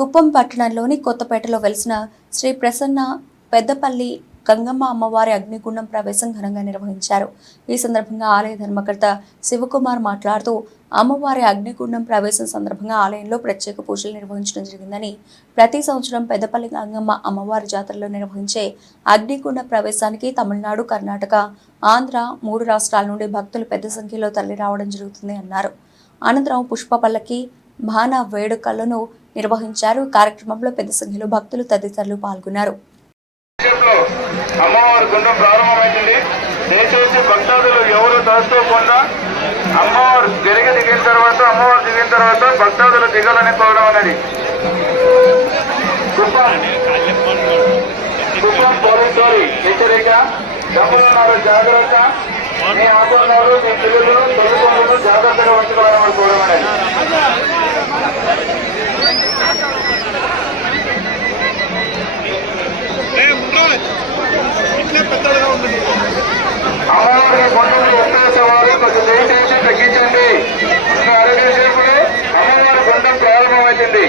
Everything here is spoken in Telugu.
కుప్పం పట్టణంలోని కొత్తపేటలో వెలిసిన శ్రీ ప్రసన్న పెద్దపల్లి గంగమ్మ అమ్మవారి అగ్నిగుండం ప్రవేశం ఘనంగా నిర్వహించారు. ఈ సందర్భంగా ఆలయ ధర్మకర్త శివకుమార్ మాట్లాడుతూ అమ్మవారి అగ్నిగుండం ప్రవేశం సందర్భంగా ఆలయంలో ప్రత్యేక పూజలు నిర్వహించడం జరిగిందని, ప్రతి సంవత్సరం పెద్దపల్లి గంగమ్మ అమ్మవారి జాతరలో నిర్వహించే అగ్నిగుండ ప్రవేశానికి తమిళనాడు, కర్ణాటక, ఆంధ్ర 3 రాష్ట్రాల నుండి భక్తులు పెద్ద సంఖ్యలో తరలి రావడం జరుగుతుంది అన్నారు. అనంతరం పుష్ప పల్లకి బాణ వేడుకలను నిర్వహించారు. కార్యక్రమంలో పెద్ద సంఖ్యలో భక్తులు తదితరులు పాల్గొన్నారు. అమ్మవారి గుండం ప్రారంభమైంది. దయచేసి భక్తాదులు ఎవరు దాచుకోకుండా అమ్మవారు దిగిన తర్వాత భక్తాదులు దిగాలని కోరడం అనేది. కుప్పం పోలీసు హెచ్చరిక, గమనున్నారు జాగ్రత్త, మీ ఆభరణాలు మీ పిల్లలు తల్లిదండ్రులు జాగ్రత్తగా ఉంచుకోవాలని కోరడం అనేది. అమ్మవారి గుండంలో ఒకేసారి కొంచెం దయచేసి తగ్గించండి. ఇంకా 60 సేపులో అమ్మవారి గుండం ప్రారంభమవుతుంది.